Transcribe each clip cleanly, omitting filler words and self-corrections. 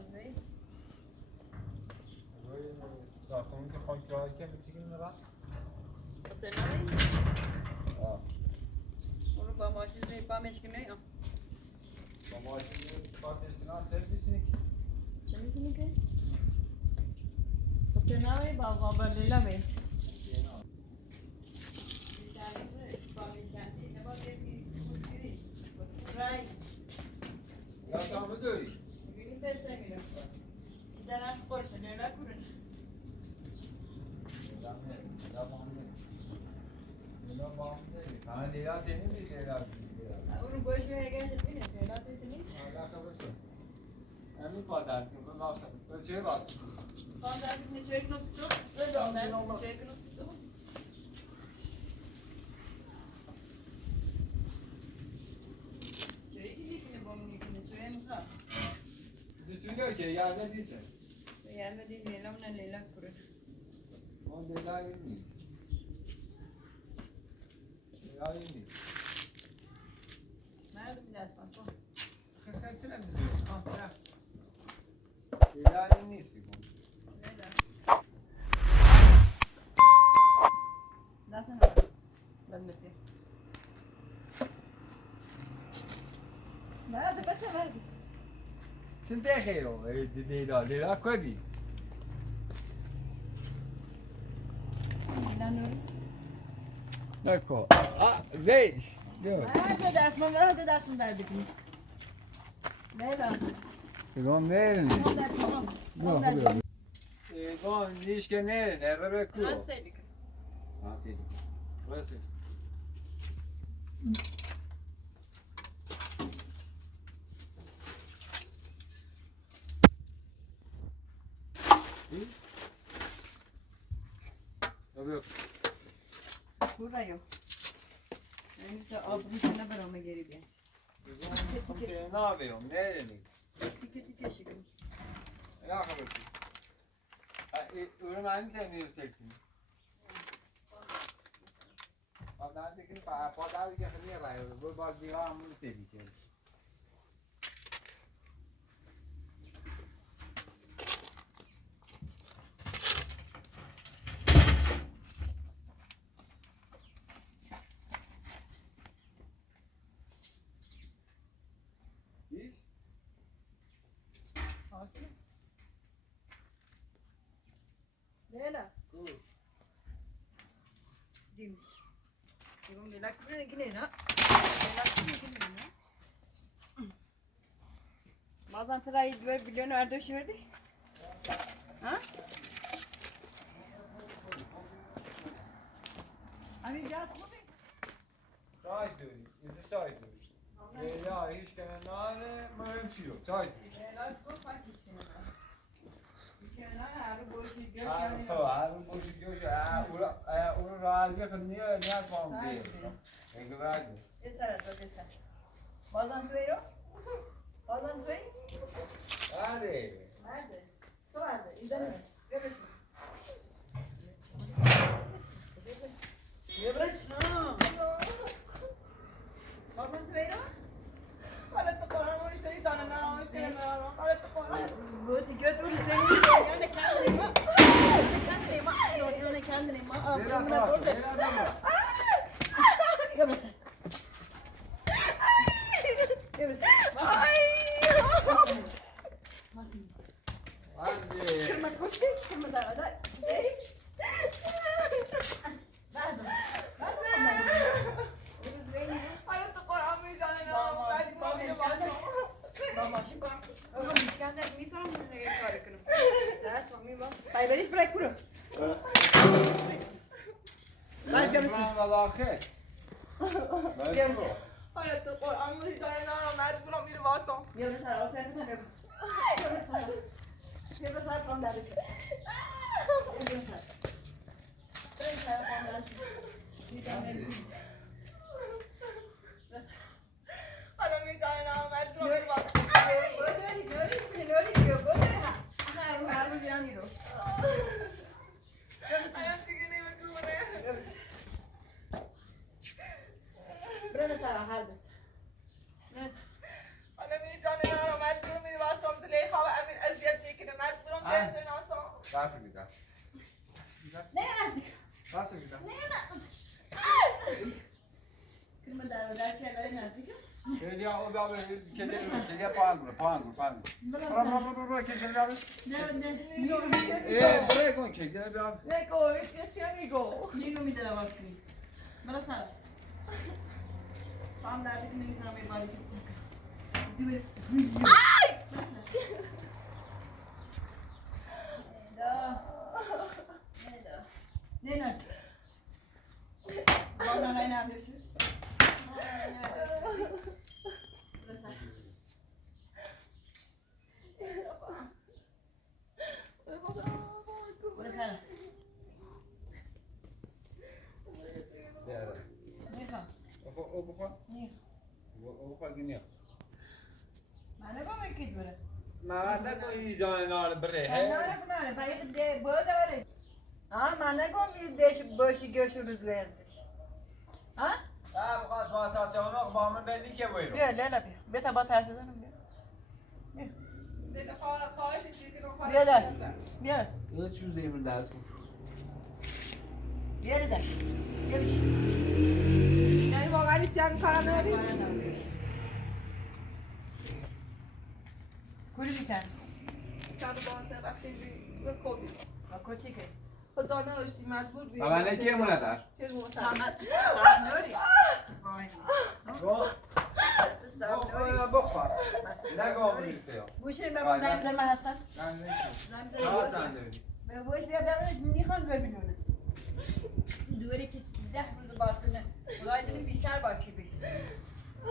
Azmi. ساختمون که خاکی که میتونیم نرم Tenai. آه Onu ba maşin ne ba meşkine ya. با ماشین کار دستنا سرویسی Senin ki? Tenai ba ba lela me. یا شامو داری Günü besemiyor. Gideren korku neler kurun. ها لیلا تنی می لیلا Onu boş ver gelecek mi? Neler dediniz? همین پادر که من وقت چه باز Kandan ne çek nasıl tut? Öyle ondan çek nasıl tut? Çek yine bunun yine çöğüm ha. چیزی که یاد نیست Gelmedi Leyla mı Leyla kurun. اون لیلا این نیست لیلا این نیست Nerede bir ders basın? خیلی نمیدونم لیلا این نیست Leyla. Nasıl nasıl? Ben de. Nerede basa verdi? چند خیلی لیلا لیلا کجی İnanıyorum. نکو زیش Nerede ders mi? Nerede dersim derdik mi? Leyla. گم نه Son ders tamam. Son ders. گم نیش که نه نه بکو Nasıldık? Nasıl? Burası. İyi. Yok. Burada yok. Yani de abim sana bana geri bir. Ne yapıyorum? Nereye? Tike tike şıkım. Ne yapıyorsun? Öğrenmeyi temizlersin. Ondan da ki pardal ki ne var? Bu bak bir an bunu seveceğim. Leyla. Demiş. Diyorum Leyla kırına gine na. Leyla kırına gine na. Bazen tırayı böyle biliyorsun Erdoğan verdi. Ha? Abi bir atma be. Çay söyleyeyim. İzi çay söyleyeyim. Ya hiç kenarı mühim şey yok. Çay. Leyla çok fark içine. İçine her boş video Harun boşu diyor ya. Onu razı kılmıyor. Ne yapmam diye. Ne güzel. Esaret o eser. Bazen tüyero. Bazen tüy. Hadi. Nerede? Şu vardı. İzlemedim. Görürsün. Yavruç. Bazen tüyero. Halet koran işte izana na işte na. Halet koran. Götür seni. Yani kendine bak. Kendine bak. Yani kendine bak. Nereye bak? Nereye bak? Yavruç. Yavruç. Ay. Hadi. Kırma koştu. Kırma da. Nerede? Hayatta koramayacağını ben koramayacağım. Mama, şimdi oğlum İskender mi falan mı ne yapıyor kızım? Ders mami bak. Hayır hiç bırak kuru. Ben görürsün. Vallahi. Görürsün. Hayatta koramayacağını ben koramayacağım. Görürsün. O sen de görürsün. Görürsün. Görürsün. Yapalım derdik. Görürsün. Görürsün. Yapalım derdik. Bir tane. Koramayacağını ben koramayacağım. Hayat sigini ve kumune. Koramayacağını ben koramayacağım. Züleyha ve Emin دست بگیر دست نه نزدیک. دست بگیر دست نه نزدیک. کلمه در که نزدیک. خیلی آب داره کلی پاهن برو کشن داره برای کن که گره بیام نگو یه چی میگو اینو میده لباس کنی برو سر پام درده که نمیتونم یه باری نه نزدیک بالا نه نمیشه او بخور او بخور گنیا من نگم کی دوره من نگویی جان نار بره نه باید ده بوداره من نگم دیش باشی گوش روز ورزش ها تا بخواست با ساعت اونو با من بندی که ویرو بیا لیلا بیا تا با طرف بزنم بیا دیگه خواهش چیزی که رو بیا در بیا یه چیزی من دست کن بیا در بیا بش یعنی واقعا هیچ هم کارم نداری؟ کلی بیچن چند با حسین رفتیم به کوبی با کچی که خدا نداشتی مجبور بیم من کی مونه در چه مونه سامت نوری بخور نگاه بریسه گوشه به من زنگ من هستم به بوش بیا میخوان ببینونه دوری که 10 روز باطنه خدای دلم بیشتر با کی بگی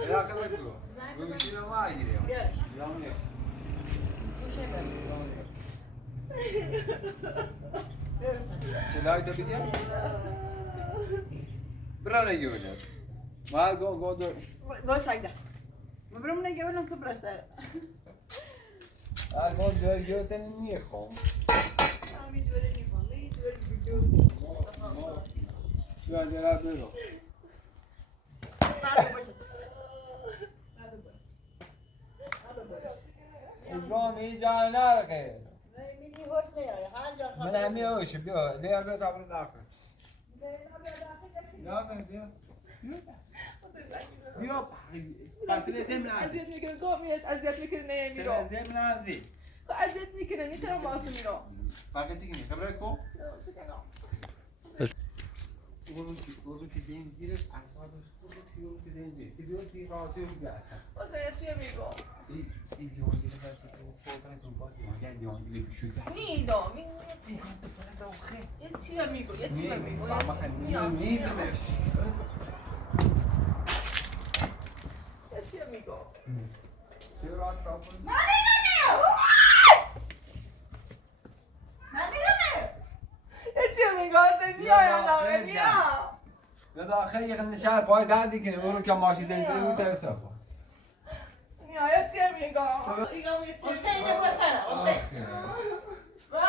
یا که بگو گوشی رو ما گیریم بیارش یا منی گوشه ببین چلای تو بگی برای نگیونه ما گو دو باش سگده برام نگیونم تو برسه گو دو گیوتن نیخوام می دوره نیفهم می دوره بیدو یا جرا برو ابراهیمی جان نرکه میگی هوش نیاره هر جا من همی هوش بیا لیر بیا قبل داخل بیا بیا پاتری زمین اذیت میکنه گم میاد اذیت میکنه نمیرو زمین ازی خب اذیت میکنه نیترم واسه میرو فقط چیزی خبره کو چه کنم اون که زین زیرش اعصابش خوبه اون که زین زیر دیگه تی راضی میگه واسه چی میگو این دیوانگی رو داشت تو خودت تو با دیوانگی بشوت نیدو چی یه چی میگو یه چی میگو یه چی میگو چرا کافن یه چی میگو بیا یا بیا یا داخل یک نشار پای دردی کنه برو که ماشین زنده رو طرف سفر یه چی میگو حسین نباسره حسین وای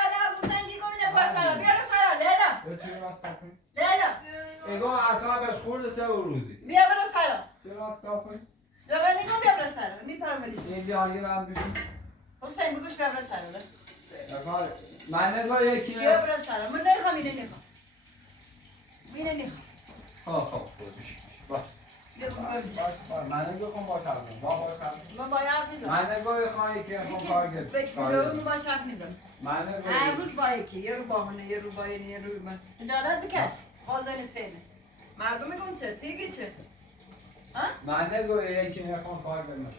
بعد از حسین دیگه نباسره بیا سارا لیلا چرا راست کافن لیلا اگه اعصابش خورد سه روزی بیا برو سارا چرا راست کافن بیا برو نگاه بیا برو سارا میتونم بلیسی این دیوانگی رو هم بشین حسین بگوش بیا برو سارا من نگاه یکی بیا برو سارا من نمیخوام اینه نمیخوام اینه نمیخوام خودش باش بیا برو بیا من نگاه کن باش من باید حرف میزنم من نگاه خواهی که خون کار گرد فکر می‌کنم باش حرف میزنم من هر نگاه روز با یکی یه رو باهونه یه رو با اینه یه رو من اجالت بکش بازن سینه مردم میگن چه تیگی چه ها من نگاه یکی نخون کار گرد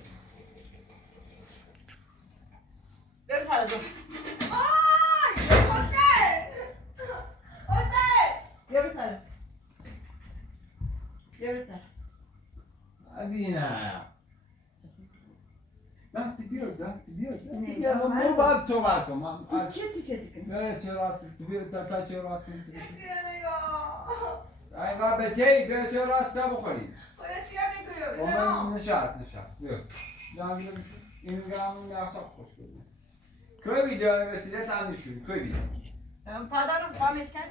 برو سر دو بیا برو سر بیا برو سر ادینا نه بیاد نه، بیا ما باید صحبت کنم تیکه نه چرا راست بیا تا چرا راست کنی یه چی میگو ای ما بچه بیا چرا راست بخوری یه چی میگو من نشست بیا جان این گام ناسا خوش بود کوی ویدیو وسیله تنشون کوی ویدیو پدرم قامش کرد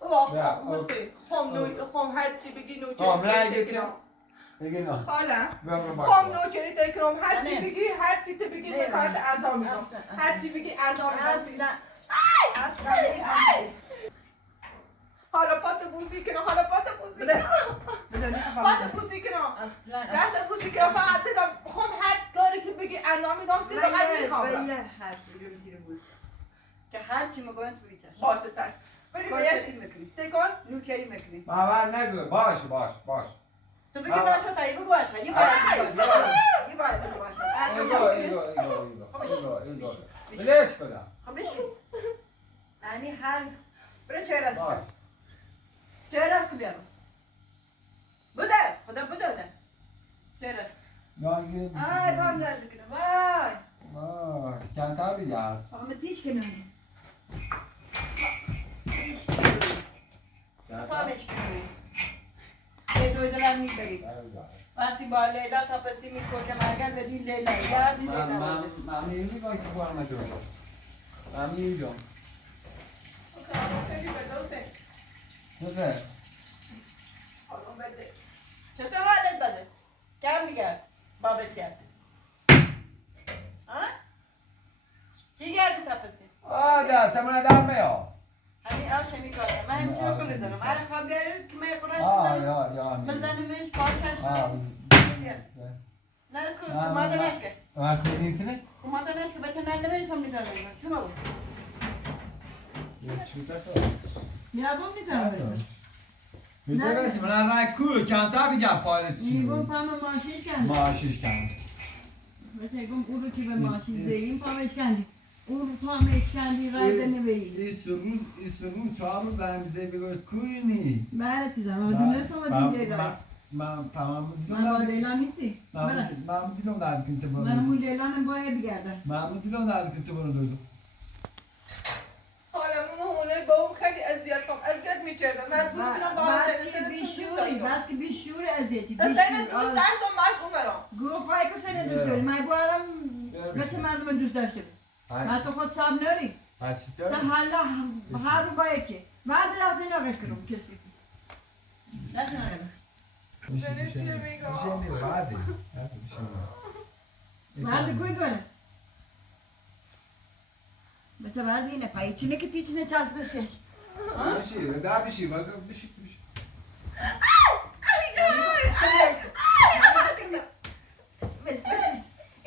بابا حسین خم هر چی بگی نوچه نه اگه چی بگی نه خاله بگو خام باشه نوکری تکرام هر چی نه. بگی هر چی تو بگی نه، به کارت نه. انجام میدم اصلا. هر چی بگی انجام میدم اصلا اصلا نمیخوام. حالا پات بوسی کنم حالا پات بوسی کنم پات بوسی کنم اصلا دست بوسی کنم فقط بدم بخوام هر کاری که بگی انجام میدم سی فقط میخوام ولی حرف بگیرم تیر بوس که هر چی مگوین تو بیچش باشه چشم بریم کار بهش کسی میکنی تکن نوکری میکنی محمد نگو باش تو بگی باشه تا یه بگو باشه یه باید بگو باشه یه باید بگو باشه ایگو بلش کدم خب بشین یعنی هر برای چه راست باش کن چه راست کن بیارم بوده خدا بوده چه راست یانگیر آی بام درد کنم وای باش کمتر بگرد آقا من تیش کنم تیش کنم پامش کنم یه دو دلم میبرید واسی با لیلا تپسی میکنم اگر بدین لیلا یاردی لیلا من میگم که بارم دور من میگم نزه چطور حالت بده؟ کم میگرد بابا چه؟ ها؟ چی گردی تپسی؟ دستمون در میاد همین آش میکنم من همچه رو بزنم هر خواب گرد که من قراش بزنم بزنمش پاشش نه کماده نشکه من کنید نه کماده نشکه بچه نه نمیرسم میدارم چون او؟ یادم میکنم بزن میدونی من رای کول کمتر بگم پایلت چی میگم پام ماشیش کند ماشیش کن بچه گم او رو که به ماشین زیریم پامش کندی او رو پامش کندی رای بنویی این سرون 4 روز دارم بیزه بگو کوی نی بله تیزم اما دونست اومدیم لیلا من تمام من با لیلا نیستی من دیلم در کنت برو من همون لیلا نباید بگردم من دیلم در کنت برو دو حالمون هونه با اون خیلی اذیت میکردم مجبور بودم با بس حسین که سنتون بیشوری بس که بیشور ازیتی حسین دوست داشتم مشغول برام گفت وای که سنه دوست داری من بارم بچه مردم دوست داشته من تو خود ساب ناری هرچی تا حالا هر رو با یکی مرد از این آقای کرم کسی دست نگم داره چیه میگم مرد کوی داره بچه مرد اینه پایی چینه که تیچینه چسب بسیش بشی در بشی بشی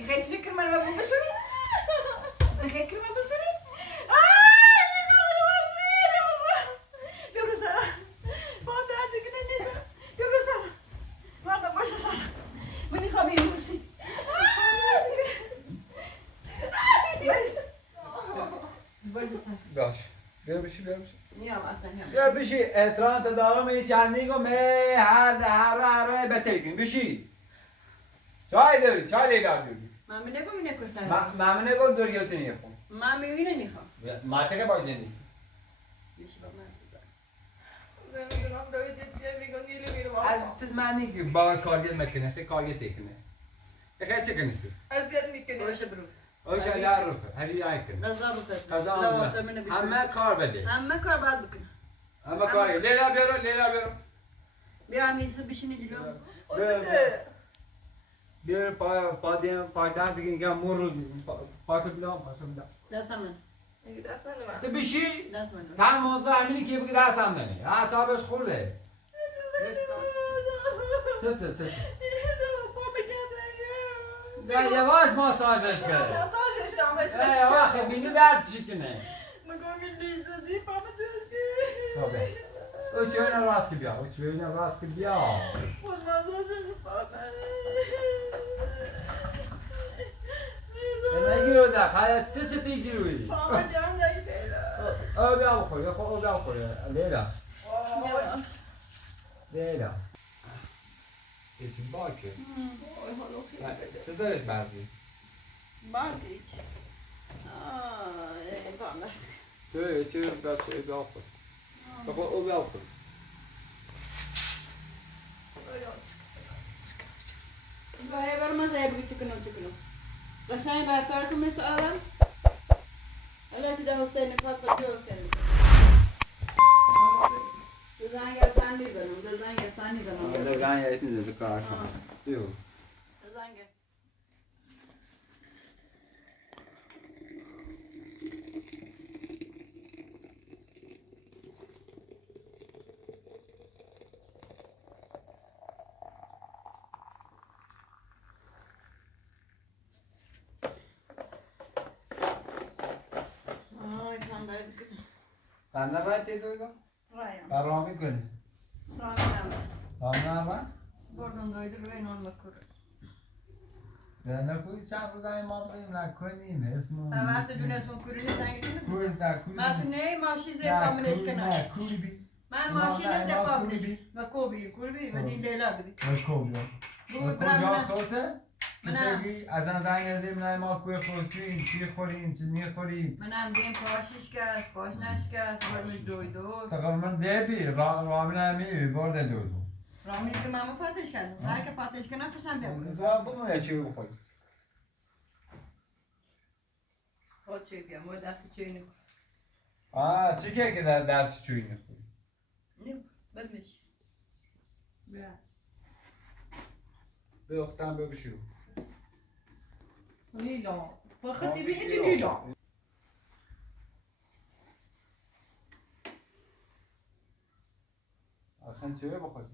خیلی کرمان ما بسونی خیلی کرمان بسونی باش بیا بشی نیام اصلا نیام بیا بشی اعتراض دارم این چندی گو می هر بهتری کنی بشی چای داری چای لیلا داری من نگم اینه کسر من نگو دوریوتی نیخون من میبینه نیخوام ماتکه بایزنی بیشی با من نمیدونم داره چیه میگم نیلی میره از واسه معنی که با کارگل مکنه خیلی کارگل تکنه خیلی چه کنیسی اذیت میکنه باشه برو اوش علی رفه هری آی کنه رضا بکن قضا همه کار بده همه کار باید بکنه همه کار لیلا بیارو بیا همیشه بشینی جلو اوچته بیار پای در دیگه اینگه مورو پاسو بیدام دست من میگه دست نمیدونم تو بشی دست من تن موضوع همینی که بگی دست هم دنی اعصابش خورده چطور یواش ماساژش بده ماساژش کنم بچه یواش بینی درد چی کنه میگم این لیزدی پامه دوش او چوینه راست که بیا ماساژش پامه نگیرو ده حالا تو چطوری گیروی پامه جان دایی لیلا او بیا بخوری لیلا چی باکه وای حالا خیلی چه زرش بعدی باندیج باندیج چه بیا خور بخور او بیا خور باید برم از ایبگی چکنم قشنگ رفتار کن مثل آدم حالا که ده حسین پاک با تو حسین زنگ از زن میزنم زنگ از زن میزنم آره زنگ یه میزنه کار کنم بیو زنگ Ben de ben de duydum. Ben Rami Gönül. Rami ama. Buradan doydu ben onunla kur. Ben de bu içen buradan imamlıyım lan koyayım ismi. Ben size dün son kurunu sen gittin mi? Kul da kul. Ben ne maaşı zevkamın eşkına. Kul bir. Ben maaşı zevkamın eşkına. Ve kobi ve dilleyler gibi. Ne kul ya? Bu کجا bırakma. خواسته؟ میگی از آن زنگ زدیم نه ما کوی خورشیم چی خوریم چی میخوریم منم دیم پاشش کس پاش نشکس برمی دویدو تقریبا دبی رامین همی برده دویدو رامی که ماما پاتش کردم هر که پاتش کنم پشم بیام بگو یا چی بخوری خود چی بیام و دست چی نکن چی که در دست چوی نخوری نیم بدمش بیا به اختم ببشو لیلا باخدی بی اینجا لیلا آخن چه بخوری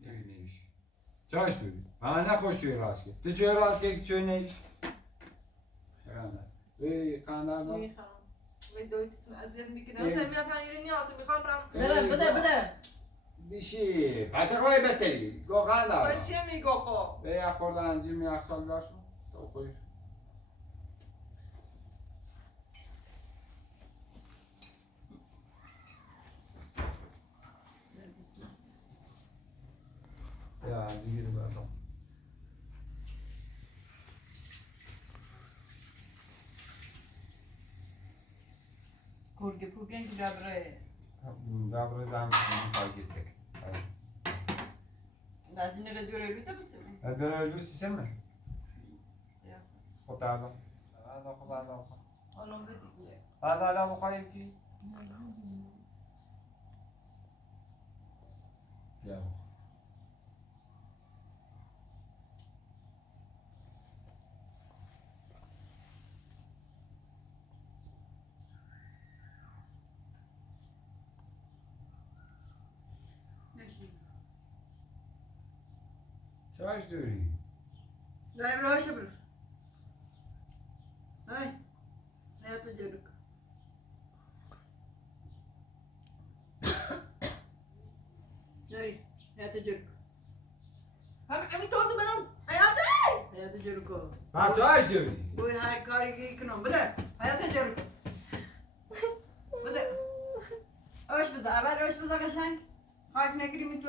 نمیشه چاش دوری همه نخوش چوی راست که تو چوی راست که چوی نیش به کاندان میخوام و دویتتون اذیت میکنه اصلا میاد یه نیازی میخوام بده بیشی فتقای بتری گوغن دارم باید چیه میگو خب به یه خورده انجیم یک سال داشتم تو خویش یا دیگه رو بردم گرگه پوگن که دبره دبره دم پایگیز تک لازم نرد بیاره بیده بسیم داره لوسی سمه خود دردم خود دردم حالا بده دیگه دردم بخواهی کی؟ بیا چاش دوری؟ دایم راشه برو های hayata dönük hayata dönük همین تو منم حیاته hayata dönük o Ben çaş دوری؟ bu her karı yıkınom bıdı hayata dönük bıdı öş bize haber öş bize kaşan harf ne gireyim tu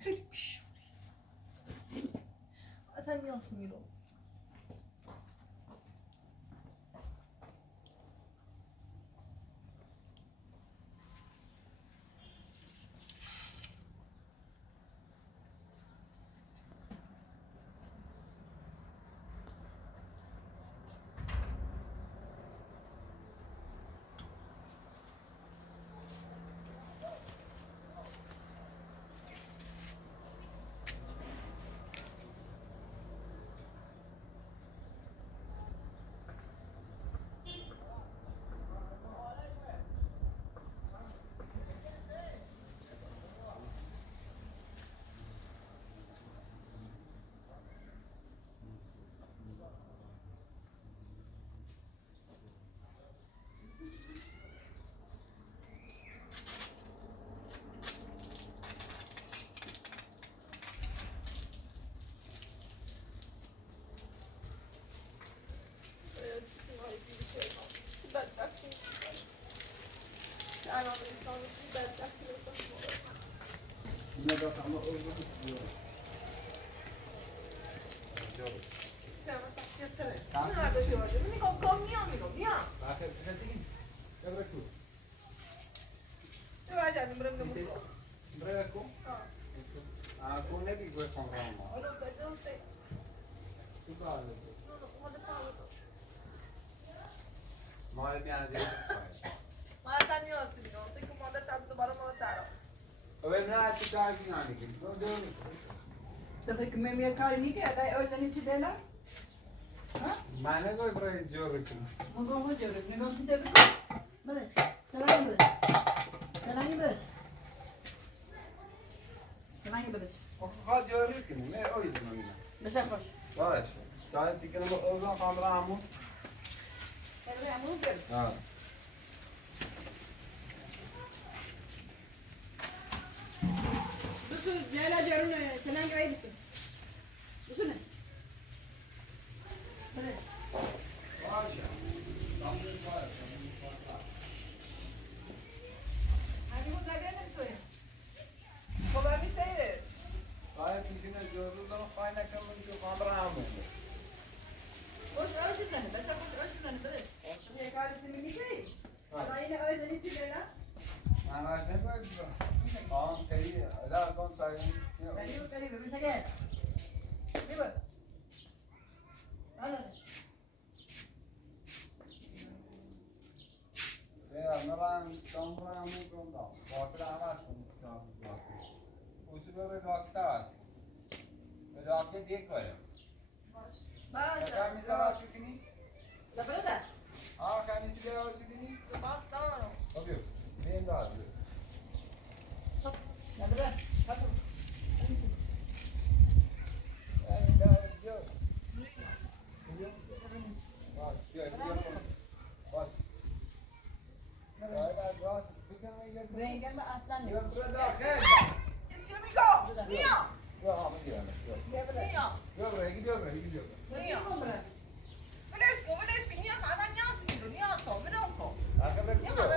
خیلی بیشوری اصلا نیاز میرم Ne bak ama orada tutuyor. Nerede gördün? Migo kom miam. Bak sen tingin. Ya bırak bu. Ver canım bırakın bunu. Bırak bu. Ha. Aku ne bir koy kongrama. Oğlum ben de میانجی ما اصلا نیاز نیستیم تو که مادر تا دوباره ما سرا اوه نه چه کاری نمیکنی Dat ik met meer kan niet hebben. Bij ooit en is het dela? من نگوی برای جور کنم Maar gewoon goed joh. Nu moet het even. Maar dat lang bus. Dat lang bus. Dat lang bus. خواهد جور کنیم نه اوی دنیا Dat is goed. باش تا تیکن با اوزان کامرامو Hebben we een moeder? ها Dus Jela Jarune, Senan Gaidus. Dus ne? Hadi. Hadi bu kadar ne söyle? خب همین سیدش باید تیکن جور رو خواهی نکنم جو کامرامو Boş ölçüsünü, ben çok boş ölçüsünü böyle. Ne kadar simini şey? Ama yine öyle ne sigara? من راش نگوی آن تری لا کن سایون Kali bir şey gel. Bir bak. Al al. Ya نران کامرامو کنم باطل آواز کنم اصولا به داسته است به داسته دیگ باید Baş. کمیز آواز کنی Da böyle da. آه کمیز آواز کنی باز دارم Tabii. Benim de abi. Da böyle. Bak. Yani daha yok. Bak, yok. Bak. Hayır, bak. Bir tane gel. Ben gelme aslan yok. Yok, burada gel. یه میگو نیا Yok, ama gidiyor. Yok. نیا Yok, buraya gidiyor, buraya gidiyor. Niye komra? ولش کن نیا اصلا نیاز نیست نیا تو منو کن Arkada نیا gidiyor.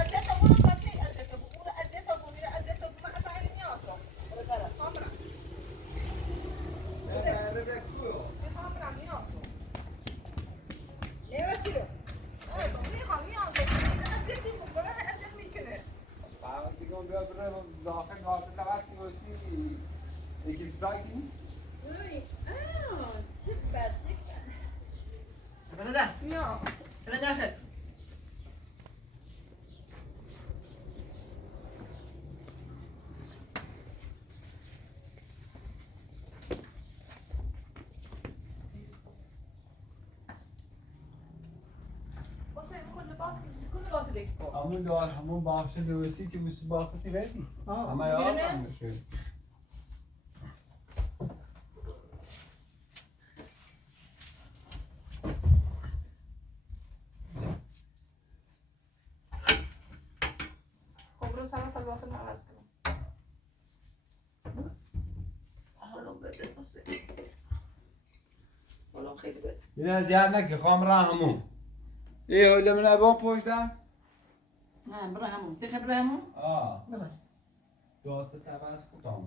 ازت بقول قبلی ازت بقول ازت بقول ازت بقول اصلا نیاز تو Orada. کامرا Bekliyor. کامرا نیاز تو Ne vasıyor? میخوام نیاز ازت بقول ازت میکنه Bana diyor böyle dağın altında var ki ötesi ekip sakin. Oj. Ah, süper süper. Bana da. نیا Bana da hep. واسه کل لباس دیگه کن همون بخش لوسی که موسی باختی بدی. Aa, Ama yalan mı şey? خب برو سلام تا لباس عوض کنم حالا بده واسه. حالا خیلی بده. Yine ziyaret ne ki kamera همون. İyi öyle mi ne bu poşta? نه برای همون. تخیل برای همون؟ Aa. بله. Dostu tavas kutam.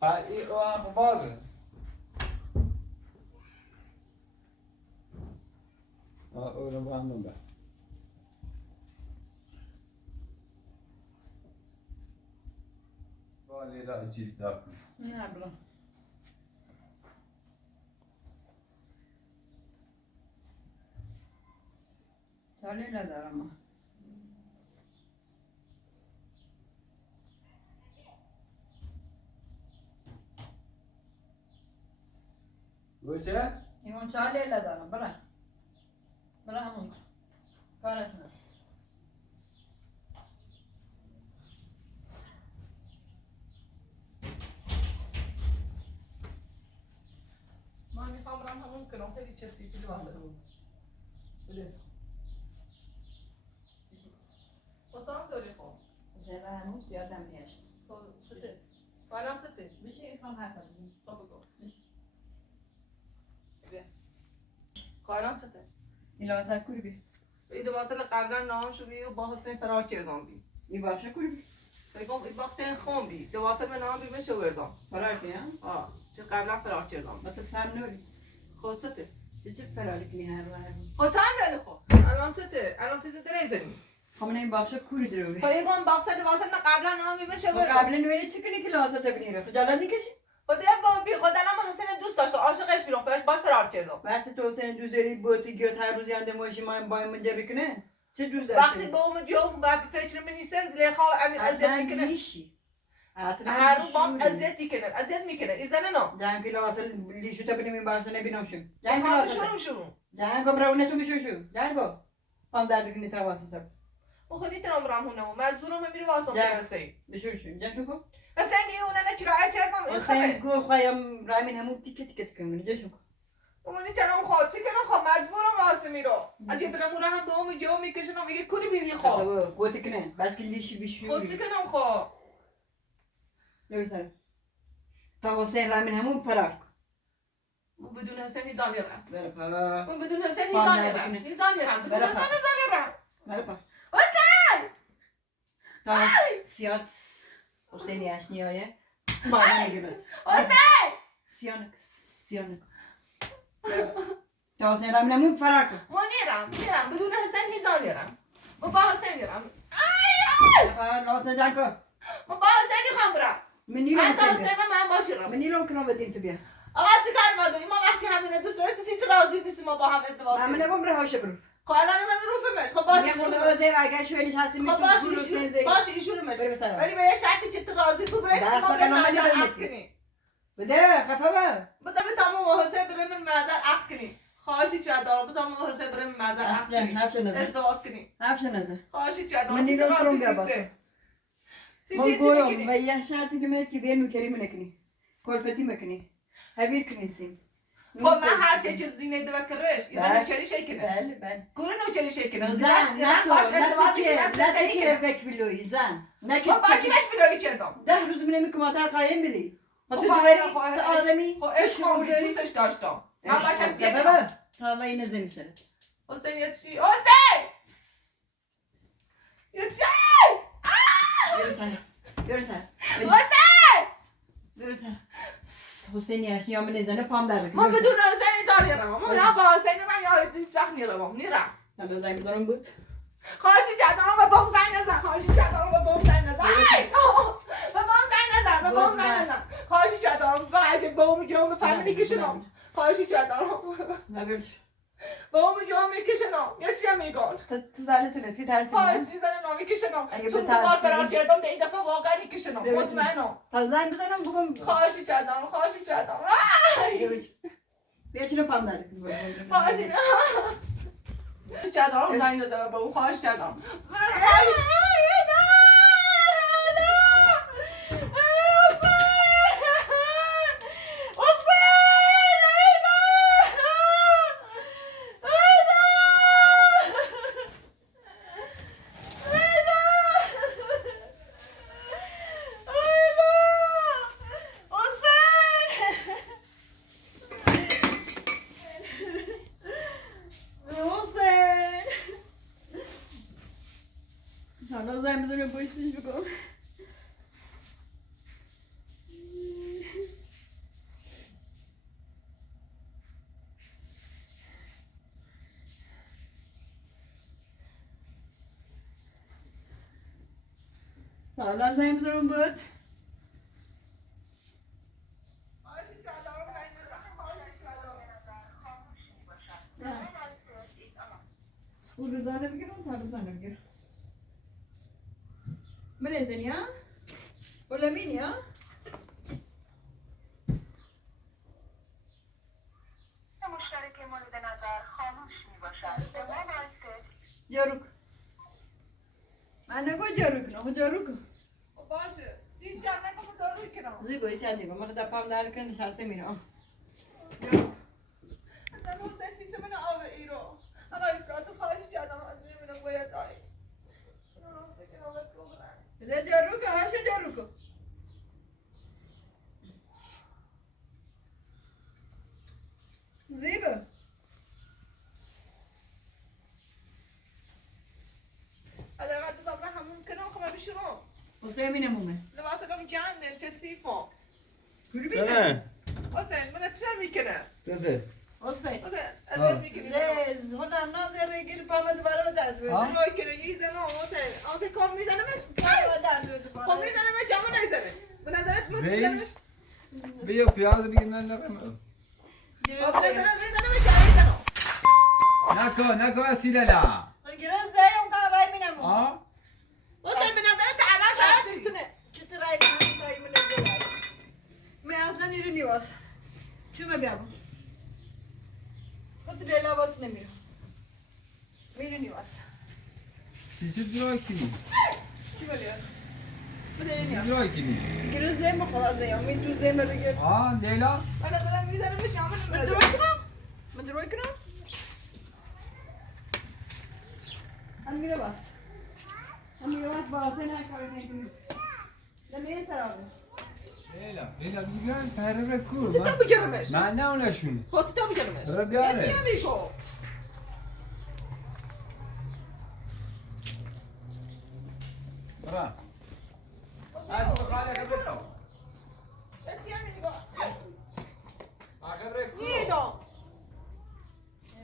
Ha iyi o an bazı. Öyle bandım ben. Valila cilda. نه برای. چاله ندارم ما. Göçer? ایمان چاله ندارم برای. برای همون. کارش نه. من میخوام برم همون کنم خیلی چستی تو لباس بله. اتاق داری خب زیاده همون زیادم پیش. خب چته بالا چته میشه ایفام حتی بزنیم. خب بگو میشه. بیا کارم چته این لباسه کوری بی. این لباس قبلا نام شو بی و با حسین فرار کردم بی این باشه کوری بی. بگم این باقچه خون بی لباس به نام بی بشه وردم فرار کنی ها؟ آه چه قبلا فرار کردم با تو فهم نوری. خب چته سیچه فرار کنی هر وقت. خب چند داری خب الان چته الان چته ریزنی همون این باشه کوری دروی. خب یکم باقچه لباس قبلا نام بی بشه و وردم قبل نوری چی کنی که لباسه تبینی رو؟ خجالت نکشی؟ خب خدا با بی خدا الان حسین دوست داشت عاشقش میرم باش فرار کردم وقتی تو حسین دوست داری بوتی گیت هر روز یانده ماشی ما باید منجا بکنه چه دوست داشتی؟ وقتی با اون جوم و فکر می‌نیسن زلیخا و امیر اذیت میکنه لیشی هر رو با هم اذیت میکنن ایزنه نو جنگ کلا اصل لیشو تا بینیم باشه نبینم شو جنگ کلا خواهم اصل شروع جنگ کم راونه تو میشو شو جنگ کو پام درد کنی تا واسه سر و خودی تنم رامونه مزدورم میری واسه جنگ. حسین بشو شو جنگ شو کو حسین اون نکرای کردم این حسین خبه گو خوایم رامین همون تیکت کنم جنگ شو کو اونی تنم خواه چی کنم خواه مزبورم واسه میرو اگه برم اون هم به اون جو میکشنم میگه کوری بیدی خواه قوتی کنه بس که لیشی بشو خود چی کنم خواه درسته تا حسین رامین همون فرار من بدون حسین هیچان میرم بره پا من بدون حسین هیچان میرم بدون حسین میرم بره پا حسین تا سیاد حسینی اشنی آیه مادر میگیرد حسین سیانک تا حسین رامین همون فرار کن من میرم بدون حسین هیچان میرم من با حسین میرم لباس جنگ کن من با حسین میخوام برم منی من رو تا حسین حسین من باشیرم منی رو کنم بدین تو بیا آقا چی کار ما داریم ما وقتی همینه دوست داره تو سیت راضی نیستیم ما با هم ازدواج من کنیم نمیم رهاشه برو خب الان من روفمش خب باشه یه خونه وزه ورگه شوینش هستی خب میتون باشه گول و سنزه باشه ایشونمش بری بسرم. ولی به یه شرطی که تو راضی تو برای درست ما کنم، من معذر نمی‌دونم. عقد کنی بده خفه با بذار به تمام و حسین بریم معذر عقد کنی خواهشی چه دارم بذار ما حسین بریم معذر عقد اصلا کنی حرف نزن ازدواج کنی حرف نزن خواهشی چه دارم من چی تو دیگه راضی کنم بیا نیسته چی من چی گویم میکنی و یه شرطی که میاد که بیا نوکری منکنی کلفتی مکنی هویر کنیسیم خب من هر چه چیز زینه دو کرش اینا بله. نوکری شکنه بله بله گروه نوکری شکنه زن نه تو باش نه ازدواج تو که کنی نه تو زندگی که کنی بکفیلوی زن نه که خب با چی بهش بیداری کردم 10 روز منمی کماتر قایم بدی خب تو خب دوباره خب تو آدمی خب عشق رو دوستش داشتم من بچه از گفتم بابا تا ما این نزمی سره حسین یه چی حسین یه چی برو سر برو سر حسین برو سر حسینی اشنی هم نزنه پام در من بدون حسین اینجا میرم من یا با حسین من یا هیچ وقت میرم حالا زنگ بزنم بود خواهشی جدارم و بام زنگ نزن خواهشی جدارم و بام زنگ نزن و بام زنگ نزن و بام زنگ نزن خواهشی جدارم و اگه بام جوم فهمیدی کشنم خواهشی جدارم نه برش بام جوم میکشنم یه چی میگن تو زالت تی ترسی نه خواهشی زن میکشنم اگه چون بترسی. دوبار فرار کردم ده این دفعه واقعا میکشنم ببین. مطمئنم تا زنگ بزنم بگم خواهشی جدارم خواهشی جدارم بیا چرا پام در خواهشی جدارم زنگ داده به اون خواهش کردم حالا زنگ بزنم بایستش بکنم حالا زنگ بزنم بود او روزانه بگیرم تا روزانه بگیرم بنزنی ها؟ ولا مين ها؟ مشترک مورد نظر خاموش می باشد. به ما واسه جاروک من نگو جاروک نه جاروک باشه هیچی هم نگم تو روی کنم زی باید چندی با من دپام درد کنه نشسته میرم اصلا حسین سیت من آب ایرو انا تو خواهش کردم از نمیدونم باید آی بده جاروک هاشه جاروک زیبا هذا ما تطبعها ممكن أخذ بشنو حسین مینه مومه لباس لهم جاندن تسيفو کلی چرا؟ بیده حسين من تشم میکنه بده حسین حسين ازت میکنه زیز هنر نازه گیر پامد برای درد بده روی کنه یزنه حسین کار میزنه من برای درد بده خب میزنه من جامو نزنه به نظرت من زیز؟ میزنه بیا پیاز بگیر نلقمه گیرن زیم نکن وسیله لا گیرن زیم که رای مینم آه حسین به نظر تعلاش هست میتونه چطور رای مینم رای مینم من اصلا نیرو نیواز چومه بیام خود دیلا باز نمیرم میرو نیواز چی درای کنی؟ چی بلیاد؟ چی درای کنی؟ گیرن زیم خدا زیم می تو زیم رو گیر آه لیلا به نظرم میزنم به شامل من دروی کنم؟ من دروی کنم؟ هم میره باز هم میره باز بازه نکاری نکنی نمیه سرابه لیلا میگن سر کور چی تا بگیرمش؟ من نه اونشون خودتی تا بگیرمش؟ برو بیاره. چی همی کو؟ برا از بخاله خبرتو چی همی کو؟ آخر کور نیدو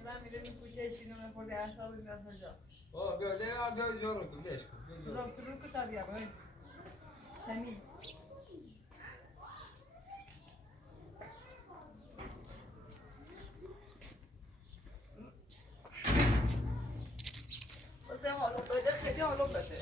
من میره می کوچه شینو نخورده اصابی میاسا جا بیا لیلا بیا جورو کن بیش کن بیا جورو. رفت رو کتا بیا باید تمیز حسین حالم بده خیلی حالم بده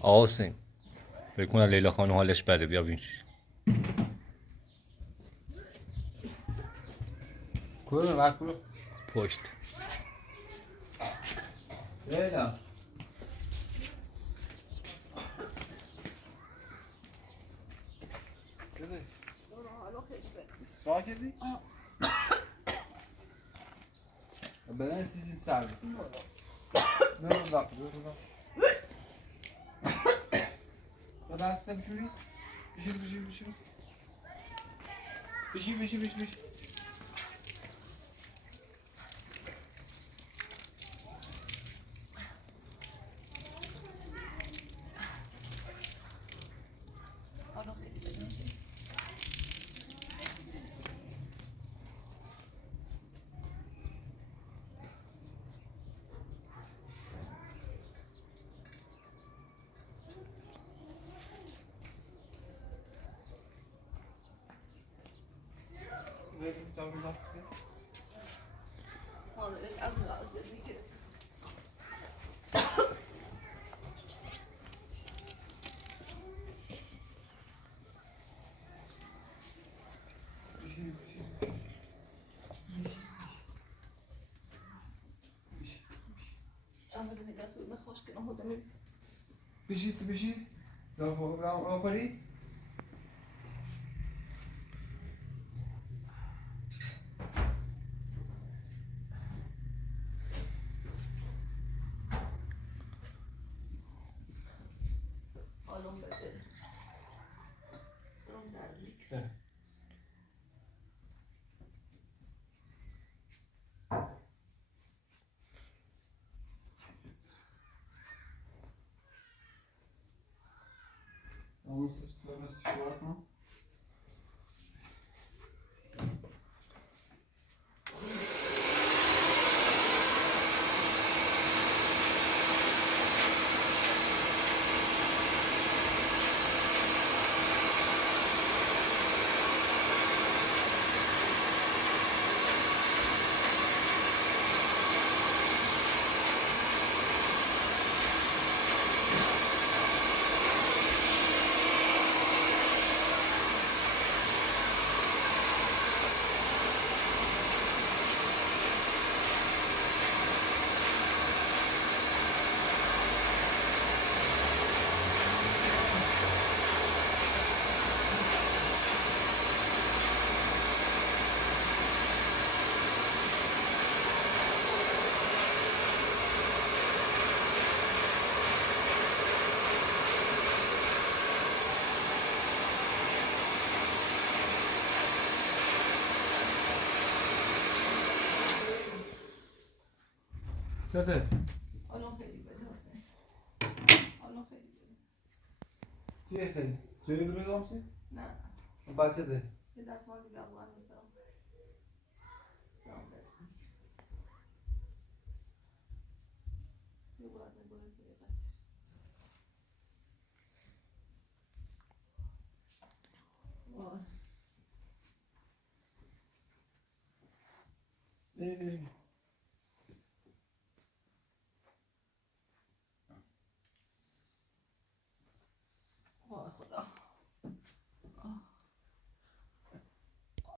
آقا حسین فکر کنم لیلا خانم حالش بده بیا ببین چی کور را کور پشت لیلا اصفا کردی؟ بدن سیزی سر نه بقى دست بشوری بشی حالم خیلی بده مادرت از لحظه دیگه اول نگاه سود خوش کنم خودم بشی دو خورید حالم بده سرم درد میکنه Vamos شوار کن شده الان خیلی بده حسین. الان خیلی بده. چیه خیلی؟ جایی رو میدامسی؟ نه بچه ده یه دست ما دیگه افغان نیستم. سلام بده. یه باید میبونه زیر بچه. وای. بریم